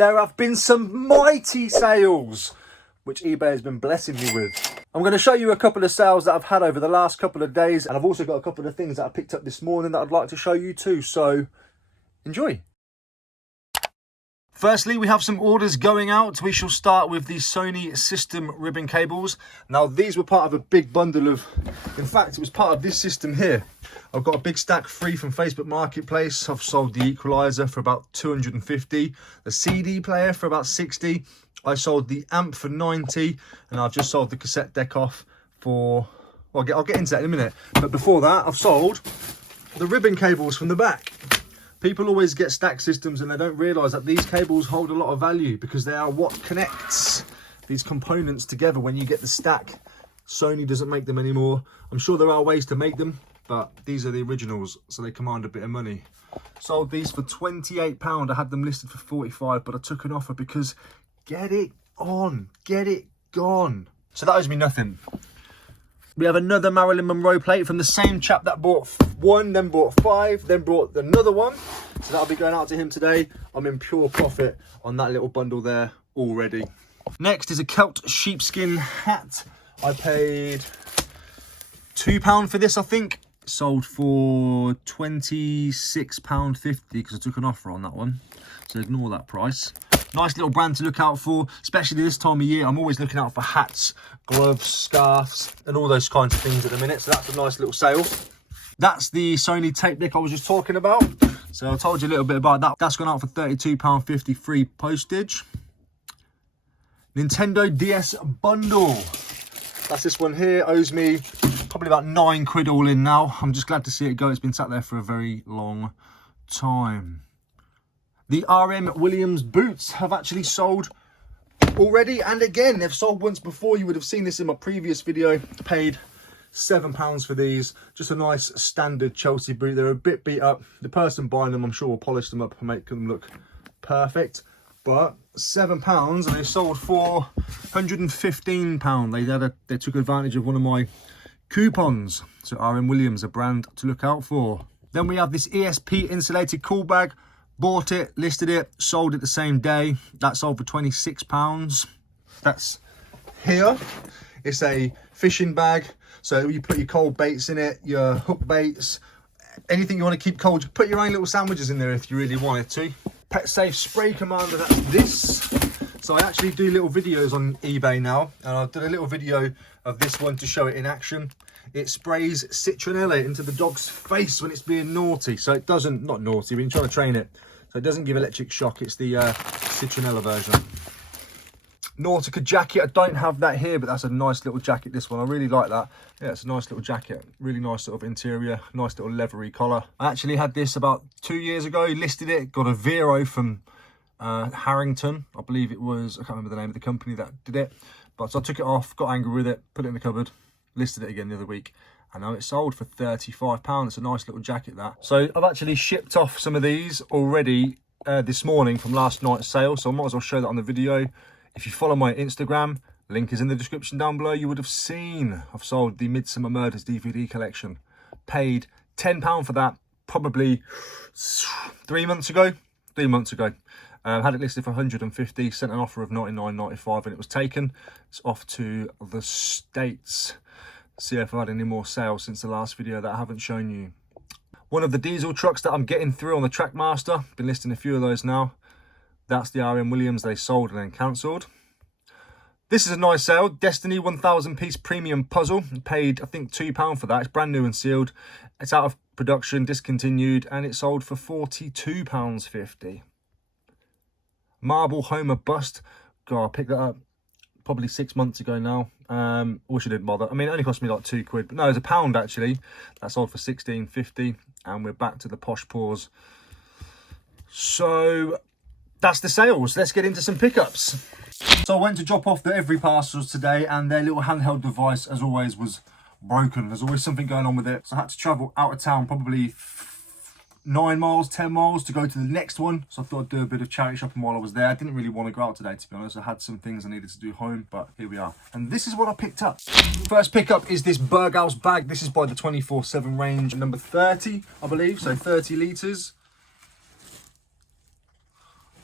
There have been some mighty sales, which eBay has been blessing me with. I'm going to show you a couple of sales that I've had over the last couple of days, and I've also got a couple of things that I picked up this morning that I'd like to show you too, so enjoy. Firstly, we have some orders going out. We shall start with the Sony system ribbon cables. Now, these were part of a big bundle of, in fact, it was part of this system here. I've got a big stack free from Facebook Marketplace. I've sold the equalizer for about 250, the CD player for about 60. I sold the amp for 90, and I've just sold the cassette deck off for, well, I'll get into that in a minute. But before that, I've sold the ribbon cables from the back. People always get stack systems and they don't realise that these cables hold a lot of value because they are what connects these components together when you get the stack. Sony doesn't make them anymore. I'm sure there are ways to make them, but these are the originals, so they command a bit of money. Sold these for £28. I had them listed for 45, but I took an offer because get it on, get it gone. So that owes me nothing. We have another Marilyn Monroe plate from the same chap that bought one, then bought 5, then bought another one. So that'll be going out to him today. I'm in pure profit on that little bundle there already. Next is a Celt sheepskin hat. I paid £2 for this, I think. Sold for £26.50 because I took an offer on that one. So ignore that price. Nice little brand to look out for, especially this time of year. I'm always looking out for hats, gloves, scarves, and all those kinds of things at the minute. So that's a nice little sale. That's the Sony tape deck I was just talking about. So I told you a little bit about that. That's gone out for £32.50 free postage. Nintendo DS bundle. That's this one here. Owes me probably about £9 all in now. I'm just glad to see it go. It's been sat there for a very long time. The RM Williams boots have actually sold already, and again, they've sold once before. You would have seen this in my previous video. Paid £7 for these. Just a nice standard Chelsea boot. They're a bit beat up. The person buying them, I'm sure, will polish them up and make them look perfect. But £7, and they sold for £115. They took advantage of one of my coupons. So RM Williams, a brand to look out for. Then we have this ESP insulated cool bag. Bought it, listed it, sold it the same day. That sold for £26. That's here. It's a fishing bag. So you put your cold baits in it, your hook baits, anything you want to keep cold. You put your own little sandwiches in there if you really wanted to. Pet Safe Spray Commander, that's this. So I actually do little videos on eBay now. And I've done a little video of this one to show it in action. It sprays citronella into the dog's face when it's being naughty. So it doesn't, not naughty, but you're trying to train it. So it doesn't give electric shock. It's the citronella version. Nautica jacket. I don't have that here, but that's a nice little jacket, this one. I really like that. Yeah, it's a nice little jacket. Really nice sort of interior. Nice little leathery collar. I actually had this about 2 years ago. Listed it. Got a Vero from Harrington. I believe it was. I can't remember the name of the company that did it. But so I took it off, got angry with it, put it in the cupboard. Listed it again the other week. And now it's sold for £35. It's a nice little jacket, that. So I've actually shipped off some of these already this morning from last night's sale. So I might as well show that on the video. If you follow my Instagram, link is in the description down below. You would have seen I've sold the Midsummer Murders DVD collection. Paid £10 for that, probably 3 months ago. 3 months ago. Had it listed for 150, sent an offer of $99.95 and it was taken. It's off to the States. See if I've had any more sales since the last video that I haven't shown you. One of the diesel trucks that I'm getting through on the Trackmaster. Been listing a few of those now. That's the RM Williams they sold and then cancelled. This is a nice sale. Destiny 1000 piece premium puzzle. Paid, I think, £2 for that. It's brand new and sealed. It's out of production, discontinued, and it sold for £42.50. Marble Homer bust. God, I picked that up probably 6 months ago now. Wish I didn't bother. I mean, it only cost me like £2, but no, it was £1 actually. That sold for £16.50, and we're back to the posh paws. So that's the sales. Let's get into some pickups. So I went to drop off the Every parcels today, and their little handheld device, as always, was broken. There's always something going on with it. So I had to travel out of town, probably 9 miles, 10 miles to go to the next one. So I thought I'd do a bit of charity shopping while I was there. I didn't really want to go out today, to be honest. I had some things I needed to do home, but here we are. And this is what I picked up. First pickup is this Berghaus bag. This is by the 24/7 range, number 30, I believe. So 30 litres.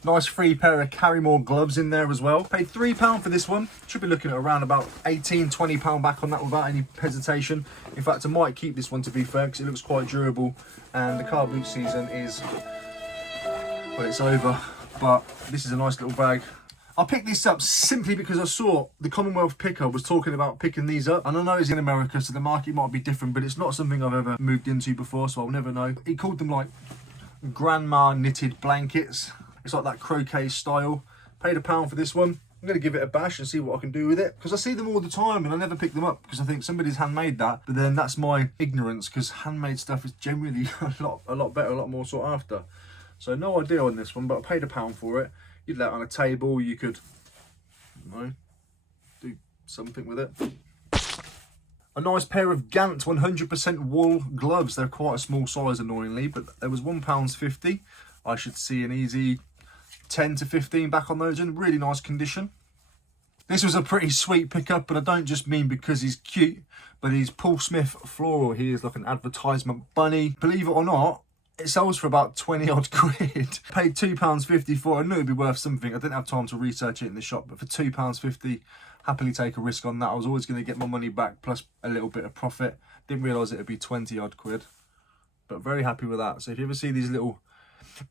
Nice free pair of Carrymore gloves in there as well. Paid £3 for this one. Should be looking at around about £18, £20 back on that without any hesitation. In fact, I might keep this one, to be fair, because it looks quite durable. And the car boot season is, well, it's over. But this is a nice little bag. I picked this up simply because I saw the Commonwealth Picker was talking about picking these up. And I know it's in America, so the market might be different, but it's not something I've ever moved into before, so I'll never know. He called them like grandma knitted blankets. It's like that croquet style. Paid £1 for this one. I'm going to give it a bash and see what I can do with it. Because I see them all the time and I never pick them up because I think somebody's handmade that. But then that's my ignorance, because handmade stuff is generally a lot better, a lot more sought after. So no idea on this one, but I paid £1 for it. You'd lay it on a table, you could, you know, do something with it. A nice pair of Gant 100% wool gloves. They're quite a small size, annoyingly, but there was £1.50. I should see an easy 10 to 15 back on those, in really nice condition. This was a pretty sweet pickup, but I don't just mean because he's cute, but he's Paul Smith floral. He is like an advertisement bunny. Believe it or not, it sells for about 20 odd quid. Paid £2.50 for it. I knew it'd be worth something. I didn't have time to research it in the shop, but for £2.50, happily take a risk on that. I was always going to get my money back plus a little bit of profit. Didn't realise it'd be 20 odd quid, but very happy with that. So if you ever see these little,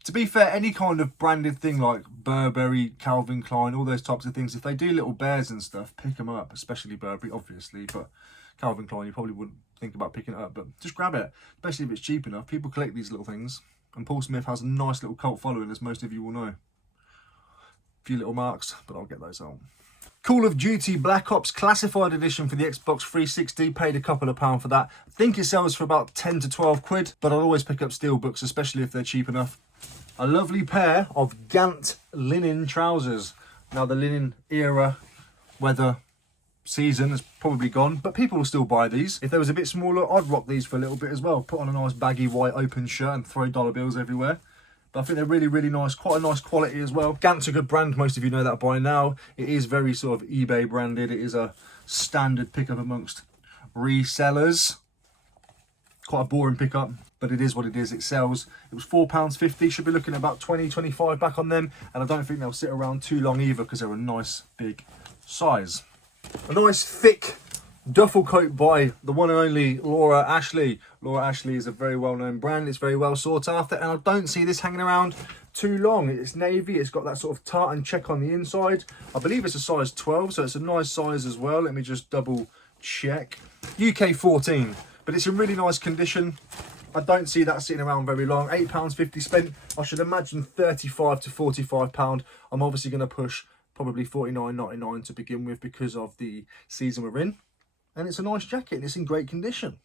to be fair, any kind of branded thing like Burberry, Calvin Klein, all those types of things, if they do little bears and stuff, pick them up, especially Burberry, obviously, but Calvin Klein, you probably wouldn't think about picking it up, but just grab it, especially if it's cheap enough. People collect these little things, and Paul Smith has a nice little cult following, as most of you will know. A few little marks, but I'll get those out. Call of Duty Black Ops Classified Edition for the Xbox 360, paid a couple of £1 for that. I think it sells for about 10 to 12 quid, but I'll always pick up steelbooks, especially if they're cheap enough. A lovely pair of Gant linen trousers. Now the linen era, weather, season has probably gone, but people will still buy these. If they was a bit smaller, I'd rock these for a little bit as well. Put on a nice baggy white open shirt and throw dollar bills everywhere. But I think they're really, really nice. Quite a nice quality as well. Gant's a good brand. Most of you know that by now. It is very sort of eBay branded. It is a standard pickup amongst resellers. Quite a boring pickup, but it is what it is. It sells. It was £4.50. Should be looking at about 20, 25 back on them. And I don't think they'll sit around too long either, because they're a nice big size. A nice thick duffel coat by the one and only Laura Ashley. Laura Ashley is a very well-known brand. It's very well sought after, and I don't see this hanging around too long. It's navy. It's got that sort of tartan check on the inside. I believe it's a size 12, so it's a nice size as well. Let me just double check. UK 14, but it's in really nice condition. I don't see that sitting around very long. £8.50 spent. I should imagine £35 to £45. I'm obviously going to push probably $49.99 to begin with because of the season we're in. And it's a nice jacket and it's in great condition.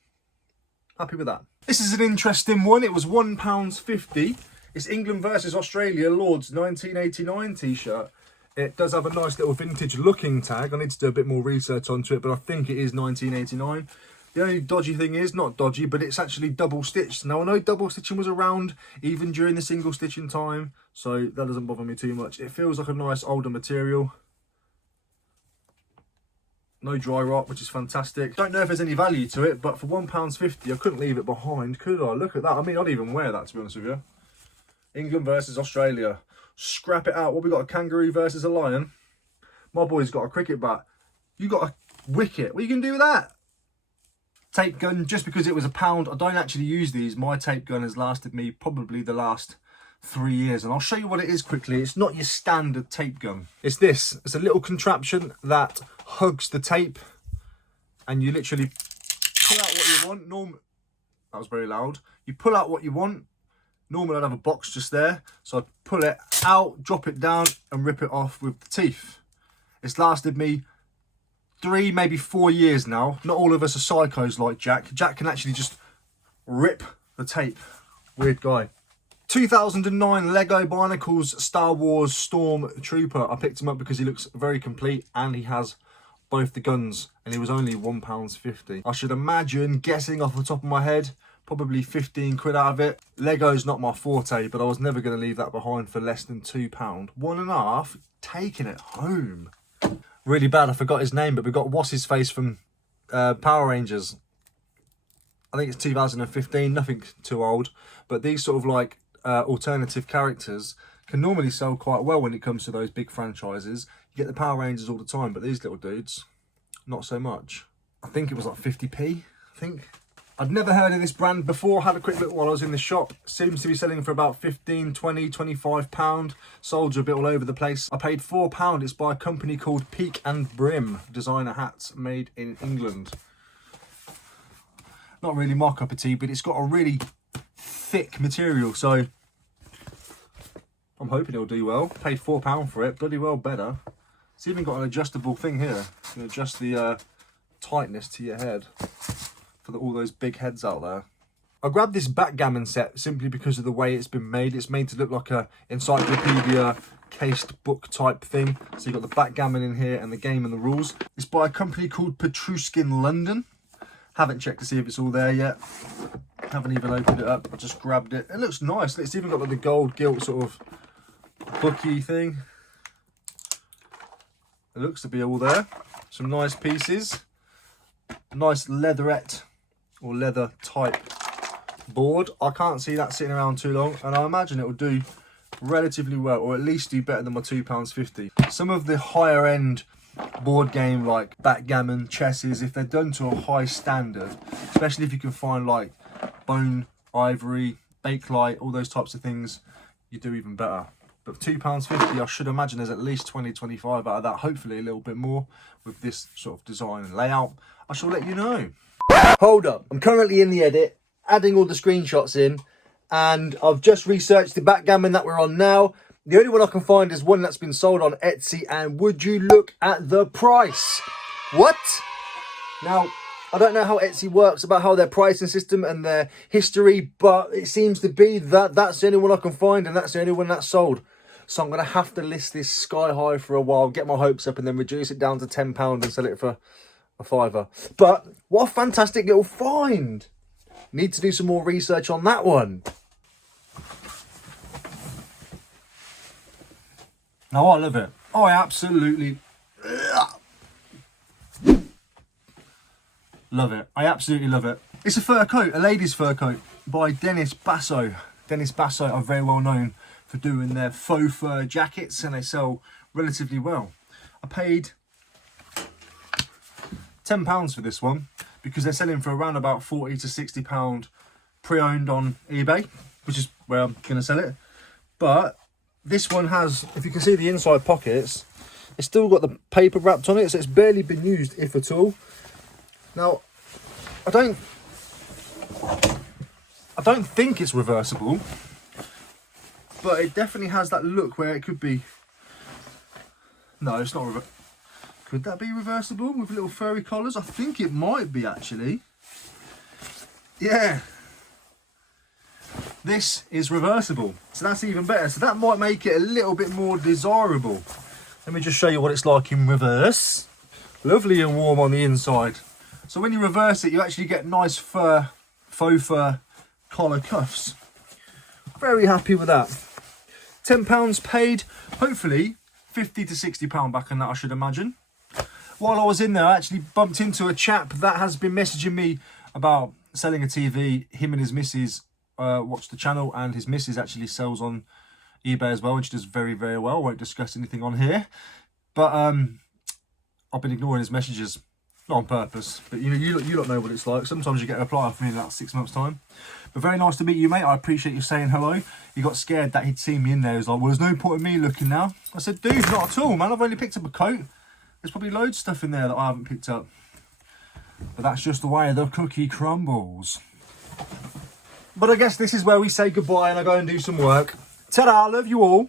Happy with that. This is an interesting one. It was £1.50. It's England versus Australia Lords 1989 t-shirt. It does have a nice little vintage looking tag. I need to do a bit more research onto it, but I think it is 1989. The only dodgy thing is, not dodgy, but it's actually double stitched. Now I know double stitching was around even during the single stitching time, so that doesn't bother me too much. It feels like a nice older material. No dry rot, which is fantastic. Don't know if there's any value to it, but for £1.50, I couldn't leave it behind, could I? Look at that. I mean, I'd even wear that, to be honest with you. England versus Australia. Scrap it out. What we got? A kangaroo versus a lion. My boy's got a cricket bat. You got a wicket. What are you going to do with that? Tape gun, just because it was £1, I don't actually use these. My tape gun has lasted me probably the last 3 years, and I'll show you what it is quickly. It's not your standard tape gun. It's this. It's a little contraption that hugs the tape, and you literally pull out what you want. That was very loud. You pull out what you want. Normally I'd have a box just there, so I'd pull it out, drop it down, and rip it off with the teeth. It's lasted me 3, maybe 4 years now. Not all of us are psychos like Jack. Jack can actually just rip the tape. Weird guy. 2009 Lego Barnacles Star Wars Stormtrooper. I picked him up because he looks very complete and he has both the guns, and he was only £1.50. I should imagine, guessing off the top of my head, probably 15 quid out of it. Lego's not my forte, but I was never going to leave that behind for less than £2. £1.50, taking it home. Really bad, I forgot his name, but we got what's his face from Power Rangers. I think it's 2015, nothing too old, but these sort of like alternative characters can normally sell quite well when it comes to those big franchises. You get the Power Rangers all the time, but these little dudes, not so much. I think it was like 50p, I think. I'd never heard of this brand before. Had a quick look while I was in the shop. Seems to be selling for about 15, 20, 25 pound. Sold a bit all over the place. I paid £4. It's by a company called Peak and Brim. Designer hats made in England. Not really my cup of tea, but it's got a really thick material, so I'm hoping it'll do well. Paid £4 for it. Bloody well better. It's even got an adjustable thing here. You can adjust the tightness to your head. For all those big heads out there. I grabbed this backgammon set simply because of the way it's been made. It's made to look like a encyclopedia cased book type thing. So you've got the backgammon in here and the game and the rules. It's by a company called Petruskin London. Haven't checked to see if it's all there yet. Haven't even opened it up. I just grabbed it. It looks nice. It's even got like the gold gilt sort of booky thing. It looks to be all there. Some nice pieces. Nice leatherette or leather type board. I can't see that sitting around too long, and I imagine it will do relatively well, or at least do better than my £2.50. Some of the higher end board game like backgammon, chesses, if they're done to a high standard, especially if you can find like bone, ivory, bakelite, all those types of things, you do even better. But £2.50, I should imagine there's at least 20, 25 out of that, hopefully a little bit more with this sort of design and layout. I shall let you know. Hold up, I'm currently in the edit, adding all the screenshots in, and I've just researched the backgammon that we're on now. The only one I can find is one that's been sold on Etsy, and would you look at the price? What? Now, I don't know how Etsy works, about how their pricing system and their history, but it seems to be that that's the only one I can find, and that's the only one that's sold. So I'm going to have to list this sky high for a while, get my hopes up, and then reduce it down to £10 and sell it for a £5. But what a fantastic little find. Need to do some more research on that one. Now, I love it. Oh, I absolutely love it. I absolutely love it. It's a fur coat, a lady's fur coat by Dennis Basso. Dennis Basso are very well known for doing their faux fur jackets, and they sell relatively well. I paid £10 for this one because they're selling for around about £40 to £60 pre-owned on eBay, which is where I'm going to sell it. But this one has, if you can see the inside pockets, it's still got the paper wrapped on it, so it's barely been used, if at all. Now, I don't think it's reversible, but it definitely has that look where it could be. No, it's not reversible. Could that be reversible with little furry collars? I think it might be, actually. Yeah. This is reversible, so that's even better. So that might make it a little bit more desirable. Let me just show you what it's like in reverse. Lovely and warm on the inside. So when you reverse it, you actually get nice fur, faux fur collar cuffs. Very happy with that. £10 paid, hopefully £50 to £60 back on that, I should imagine. While I was in there, I actually bumped into a chap that has been messaging me about selling a TV. Him and his missus watch the channel, and his missus actually sells on eBay as well, and she does very, very well. I won't discuss anything on here, but I've been ignoring his messages, not on purpose, but you don't know what it's like. Sometimes you get a reply from me in about 6 months' time. But very nice to meet you, mate. I appreciate you saying hello. He got scared that he'd seen me in there. He was like, well, there's no point in me looking now. I said, dude, not at all, man. I've only picked up a coat. There's probably loads of stuff in there that I haven't picked up. But that's just the way the cookie crumbles. But I guess this is where we say goodbye and I go and do some work. Ta-da, love you all.